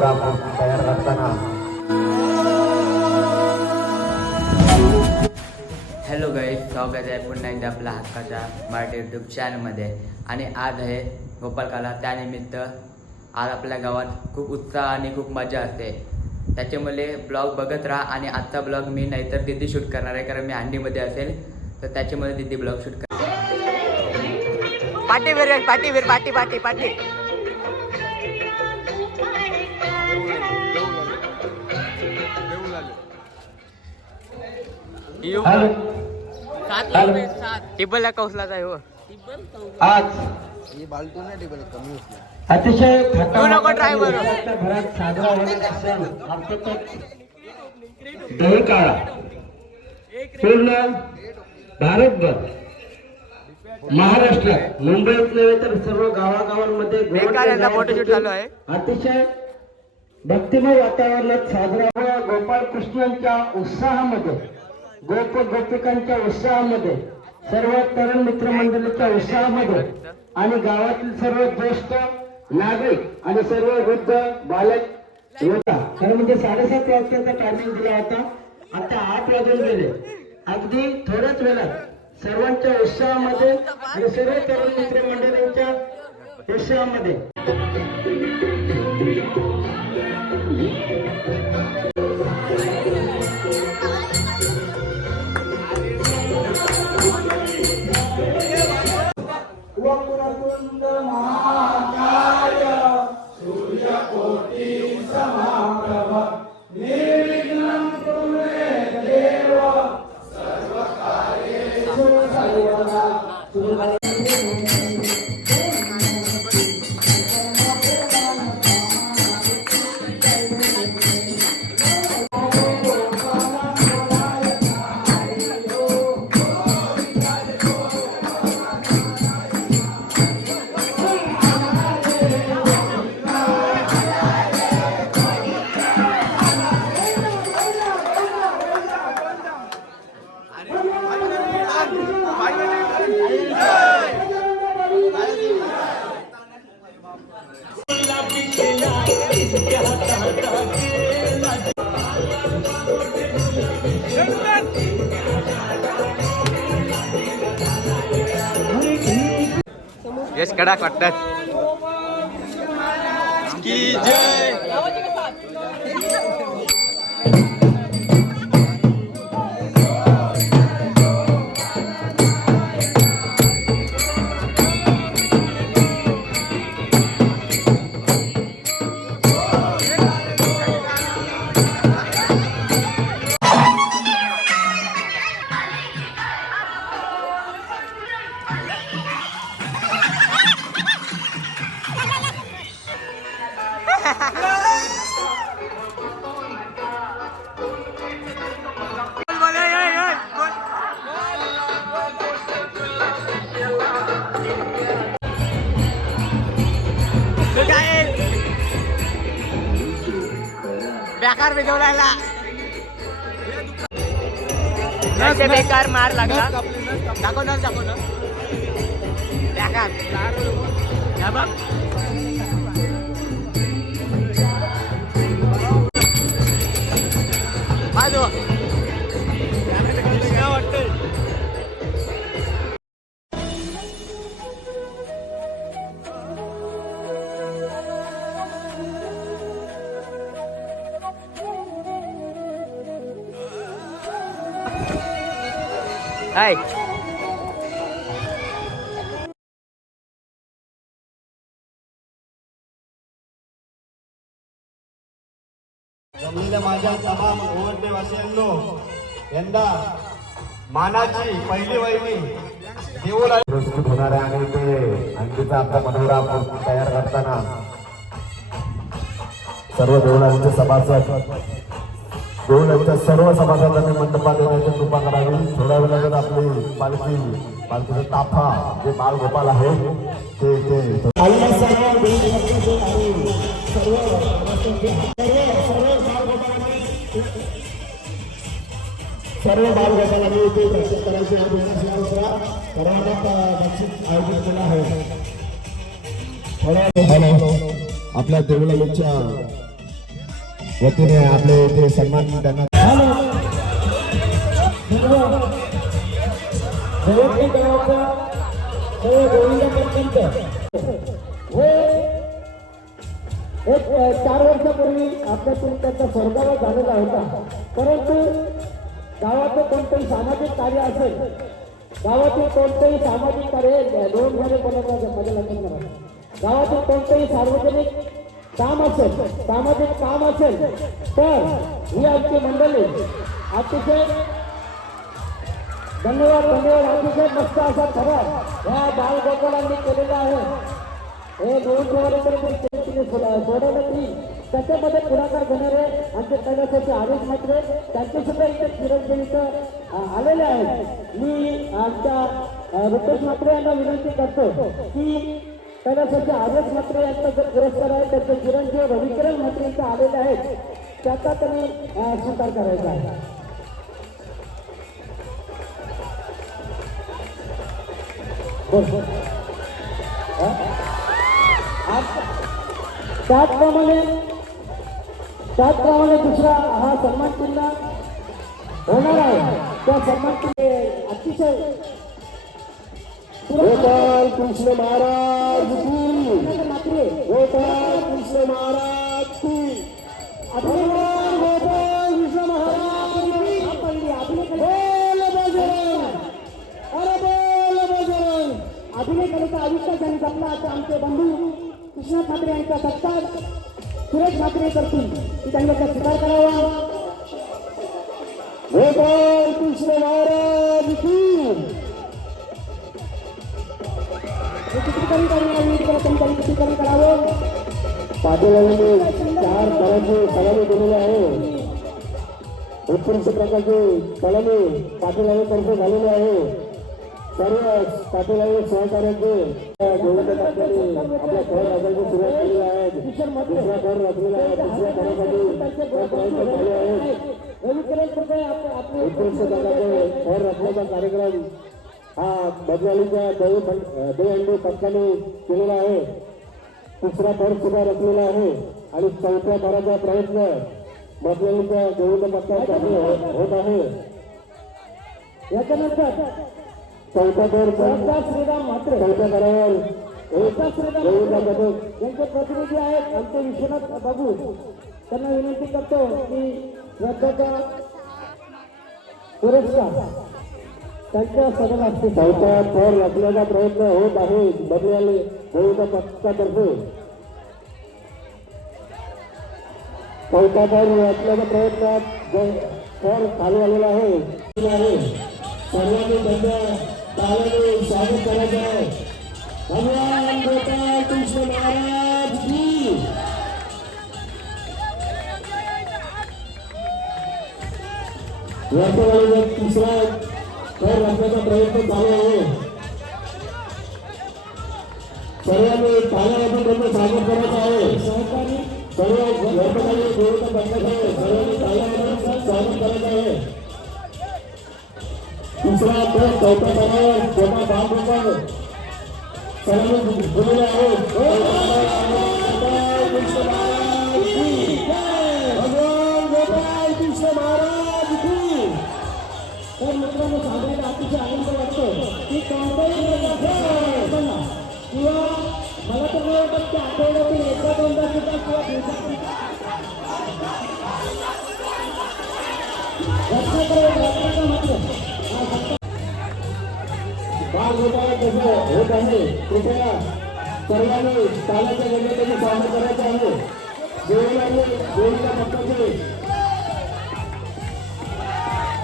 मनोरा तयार करताना hello guys स्वागत आहे पुन्हा एकदा आपल्या हक्काच्या मराठी यूट्यूब चॅनलमध्ये आणि आज आहे गोपालकाला त्यानिमित्त आज आपल्या गावात खूप उत्साह आणि खूप मजा असते. त्याच्यामुळे ब्लॉग बघत राहा आणि आजचा ब्लॉग मी नाहीतर दिदी शूट करणार आहे कारण मी अंडीमध्ये असेल. तर त्याच्यामध्ये दिदी ब्लॉग शूट कर पाटी वीर पाटी वीर पाटी पाटी पाटी. हॅलो. टेबलला कौसलाच आहे हो? आज. अतिशय तू नको try करू. थकामाच्या भरात साजरा होणारा सण अर्थातच दही काळा. पूर्ण भारतभर महाराष्ट्रात. मुंबईत नव्हे तर सर्व गावागावांमध्ये फोटोशूट चालू आहे अतिशय भक्तिमय वातावरणात साजरा गोपाळ कृष्णांच्या उत्साहामध्ये. गोप गोपिकांच्या उत्साहामध्ये सर्व तरुण मित्रमंडळीच्या उत्साहामध्ये आणि गावातील सर्व ज्येष्ठ नागरिक आणि सर्व वृद्ध बालक होता खरं म्हणजे साडेसात वाजताचा टायमिंग दिला होता. आता आठ वाजून गेले. अगदी थोड्याच वेळात सर्वांच्या उत्साहामध्ये आणि सर्व तरुण मित्रमंडळींच्या उत्साहामध्ये. यश कडक वाटतात की जय। बेकार भिजवला बेकार मार लागला. दाखव ना दाखव ना बेकार या बघ. बाजू. हाय. माझ्या तमाम गोवंडेवासियांनो यंदा मानाची पहिली वहिनी देऊळ प्रस्तुत होणाऱ्या आणि ते अंकीचा आमचा मनोरा तयार करताना. सर्व देवळांचे सभासद देवळांच्या सर्व सभासदांनी मंडपात येण्याची कृपा करावी थोड्या वेळात आपली पालखी पालखीचा ताफा जे बालगोपाल आहे ते ते सर्व बालगोपालांनी इथे दर्शन करायचे हा दुसरा सर्वांना आयोजित केला आहे. हॅलो. आपल्या देवळालीच्या वतीने आपले ते सन्मान त्यांना हे एक चार वर्षापूर्वी आपल्यातून त्यांचा स्वर्गावर झालेला होता. परंतु गावाचं कोणतंही सामाजिक कार्य असेल गावातील कोणतंही सामाजिक कार्य दोन झाले कोणाच्या मध्ये लक्षात गावातील कोणतंही सार्वजनिक काम असेल सामाजिक काम असेल तर ही आमची मंडळी अतिशय धन्यवाद धन्यवाद अतिशय मस्त असा ठराव या बालगोपालांनी केलेला आहे. हे सोडवलं त्याच्यामध्ये पुढाकार घेणारे आमचे कैलासाचे आदेश मात्र त्यांचे सुद्धा इथे चिरंजीव इथं आलेले आहेत. मी आमच्या रुपेश मात्रे यांना विनंती करतो की कैलासाचे आदेश म्हात्रे यांचा जो पुरस्कार आहे त्यांचे चिरंजीव रविकिरण म्हात्रे इथं आलेले आहेत. त्याचा त्यांनी स्वीकार करायचा आहे. आज- त्याचप्रमाणे त्याचप्रमाणे दुसरा हा सन्मान चिन्ह होणार आहे. त्या सन्मान चिन्ह अतिशय गोपाल कृष्ण महाराज की। गोपाल कृष्ण महाराज की। अभिनय गोपाल कृष्ण महाराज की। बोल बजरंग। अरे बोल बजरंग। अभिनय कलेचा आयुष्य त्यांनी जपला असं आमचे बंधू कृष्णा ठाकरे यांचा सत्कार सुरेश ठाकरे करतील की त्यांनी त्याचा स्वीकार करावा. गोपाल कृष्ण महाराज की। चित्रीकरण करणारा चित्रीकरण करावं चार तरांची सलामी दिलेली आहे उत्कृष्ट प्रकारची सलामी पाटीलांनी तर्फे झालेली आहे सर्व आपल्या खेळ सुरुवात केली आहे दुसरा खेळ रचलेला आहे दुसऱ्या खेळासाठी प्रयत्न आहेत उत्कृष्ट प्रकारचे खेळ रचण्याचा कार्यक्रम हा बदलालीच्या देव देवंडी पक्षाने केलेला आहे. तिसरा थर सुद्धा रचलेला आहे. आणि चौथ्या थराचा प्रयत्न बदलालीच्या गोविंद पक्षासाठी हो- होत आहे. याच्यानंतर चौथा सरदार श्रीराम म्हात्रे. चौथ्या पदक यांचे प्रतिनिधी आहेत. आमचे विश्वनाथ बाबू. त्यांना विनंती करतो की श्रद्धाचा पुरस्कार त्यांच्या सदन असतील थर रचण्याचा प्रयत्न होत आहे. बदलाली गोविंद पक्षातर्फे. चौथा थर रचण्याच्या प्रयत्नात थर चालू आलेला आहे. सर्वांनी त्यांच्या तालाने स्वागत करायचं आहे. भगवान कृष्ण महाराज की. तिसरा थर रचण्याचा प्रयत्न चालू आहे सर्वांनी तालामध्ये त्यांचं स्वागत करायचं आहे सहकारी सर्व वर्तमानी गोविंद बंधत आहे सर्वांनी तालामध्ये स्वागत करायचं आहे तिसरा थर चौथा थरावर छोटा बालगोपाळ सर्वांनी बोलले आहे भगवान कृष्ण महाराज की भगवान गोपाल कृष्ण महाराज की। तर मित्रांनो सांगायला अतिशय आनंद वाटतो की कोणत्याही प्रकारचं असताना किंवा मला तर नाही वाटत की आठवड्यातून एकदा दोनदा सुद्धा किंवा दिवसातून रत्नाकर रत्नाकर मात्र हा फक्त बालगोपाळ कसं होत आहे कृपया सर्वांनी तालाच्या गणपतीचे स्वागत करायचं आहे देवळाने देवीच्या भक्ताचे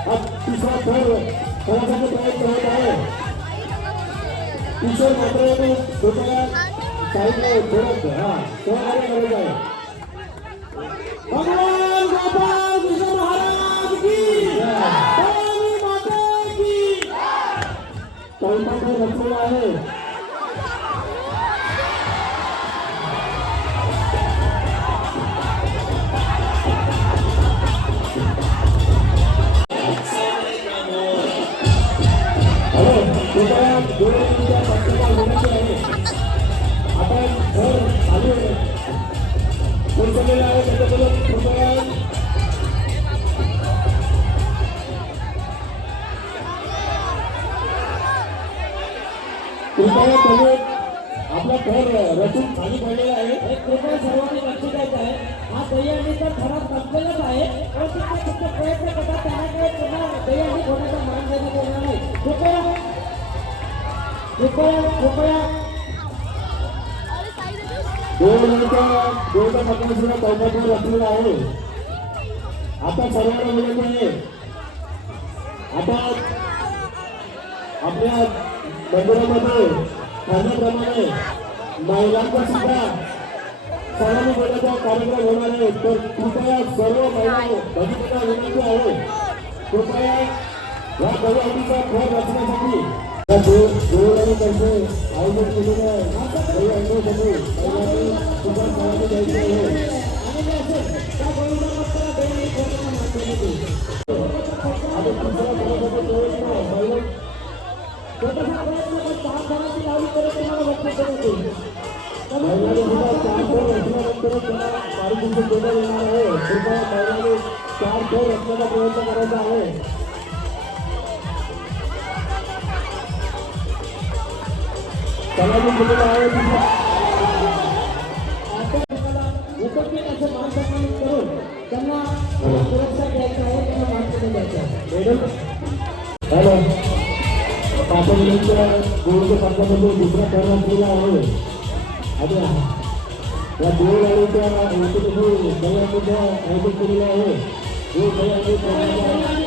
हा तिसरा थर होण्यासाठी प्रयत्न होत आहे किशोर मात्र साईडला थोडं हा सहकार्य करायचं आहे भगवान कृष्ण महाराज की माता की आहे कृपया तुम्ही आपला घर रचून खाली पडलेला आहे. कृपया सर्वांनी लक्ष द्यायचं आहे. हा दहीहंडीचा ठराव संपलेलाच आहे. पण तुमचे तुमचे प्रयत्न करतात त्यांना काही पुन्हा दहीहंडी होण्याचा मान देण्यात येणार नाही. कृपया कृपया कृपया. दोन मिनिटं दोन पकडून चौकातून रचलेला आहे. आता सर्वांना विनंती आहे. आता आपल्या मंदिरामध्ये ठरल्याप्रमाणे महिलांचा सुद्धा सलामी देण्याचा कार्यक्रम होणार आहे तर कृपया सर्व महिला भगिनींना विनंती आहे कृपया या दहीहंडीचा खेळ रचण्यासाठी या देव देवळालीतर्फे आयोजित केलेल्या दहीहंडीसाठी महिलांनी चार खेळ रचण्याचा प्रयत्न करायचा आहे सलामी असं मान सन्मानित करून त्यांना सुरक्षा द्यायची आहे त्यांना मानपत्र आहे पाटोलीच्या गोळीच्या पंचामध्ये दुसरा खेळ रचलेला आहे आणि या दोन गाडीच्या एकत्रित दह्यामध्ये आयोजित केलेलं आहे हे दह्यामध्ये दहीहंडीचा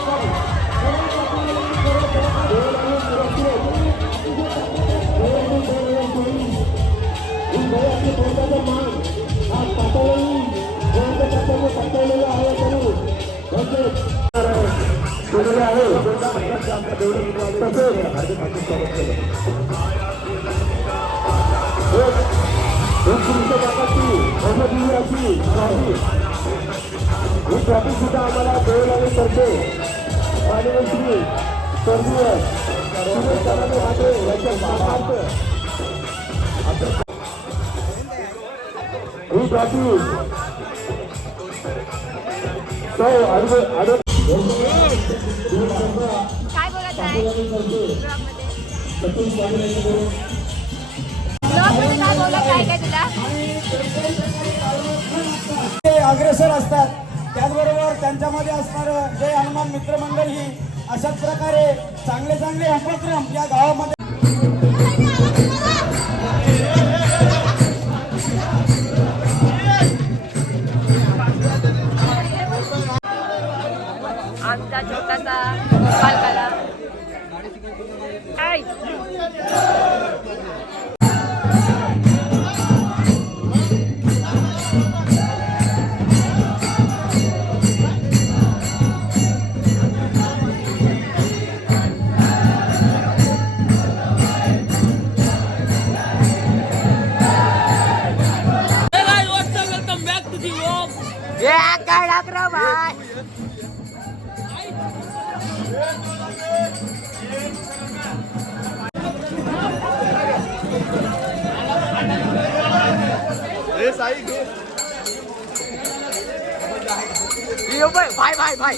की जय ही ट्रॉफी सुद्धा आम्हाला देवलाली करते माननीय स्वर्गीय सुरेश यांच्या ही ट्रॉफी सौ काय बोलत आहे? ते अग्रेसर असतात त्याचबरोबर त्यांच्यामध्ये असणारं जे हनुमान मित्रमंडळ ही अशाच प्रकारे चांगले चांगले उपक्रम या गावामध्ये आमचा छोटासा 你不要，快快快！